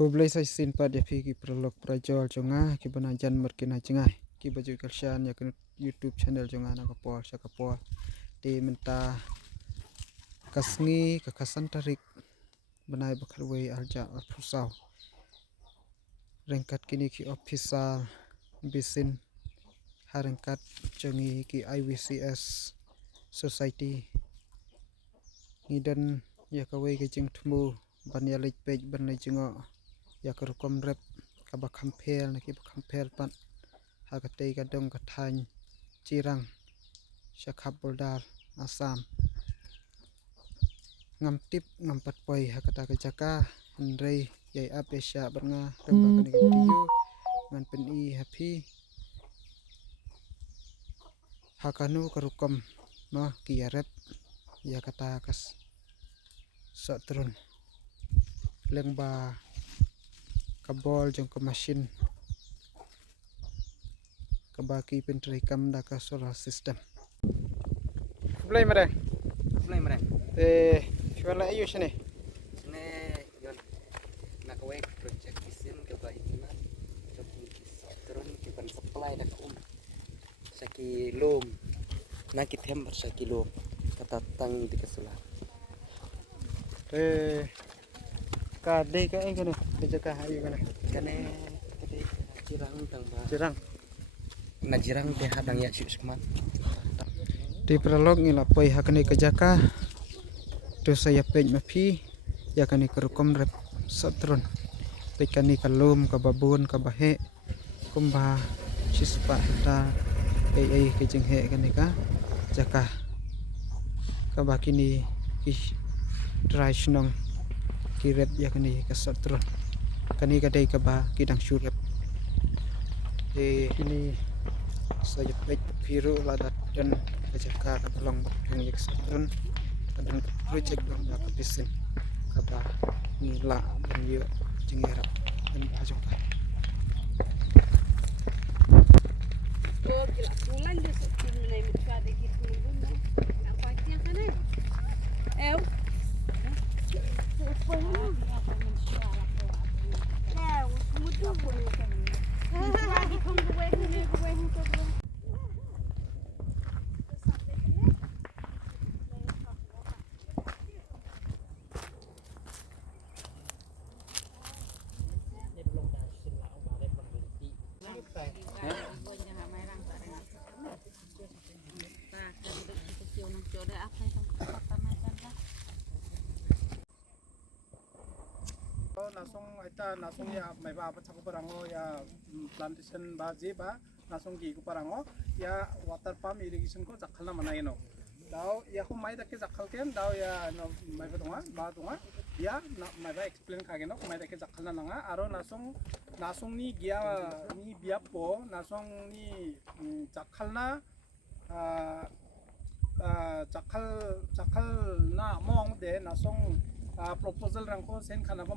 Kublai sai sin pa de ki prolog prajol jonga ki banajan merkina cengai ki baju kersian ya ke YouTube channel jonga na kapol sa kapol di menta kasngi kakasan tarik benai bakarwei arja pusau rengkat kini ki official bisin harengkat jongi ki IWCS society ngidan ya kawai ke jing tmu banya lej pej banai jengo ya kerukom rep kabak kampel naki kampel pan hagatei kadong katany cirang syakap boldal asam ngamtip ngampat poi hakata kejaka hendrei yai apesya bernga tembak ni video ngan pen I happy hakanu kerukom no kiarep ya kata kas satrun lengba kabol jong ke mesin kabaki pentrikam daka solar system play mereng shwala ayo sini yon nakawek project isin ke baitna turun kipan supply dak saki lom nakit hembar saki lom katatang di kesulah kade ka ay kano kejaka ayo kana kane kade jirang tang ba jirang na jirang teh hadang ya sukman di prolog ngila poi hakani kejaka tu saya pej mapi ya kani kerukom rep satrun pekani kalum kababun kabahe kumba cispa ta ai kejeng he kani ka jaka kabakini ki dry snong kirep ya kani kasatrun kani kadai kaba kidang syurep ini saya pej biru ladat dan kejaka kabalong yang yak satrun dan project dong ya kebisin kaba ngila dan yuk jengerap dan ajoka nasong ita nasong ya may ba ko parango ya plantation ba je ba nasong gi ko parango ya water pump irrigation ko jakhalna manai no daw ya ko mai dake jakhal ken daw ya no mai ba donga ya mai ba explain kage no mai dake jakhalna nanga aro nasong ni gia ni biapo nasong ni jakhalna jakhalna mong de nasong proposal rangko sen khana ba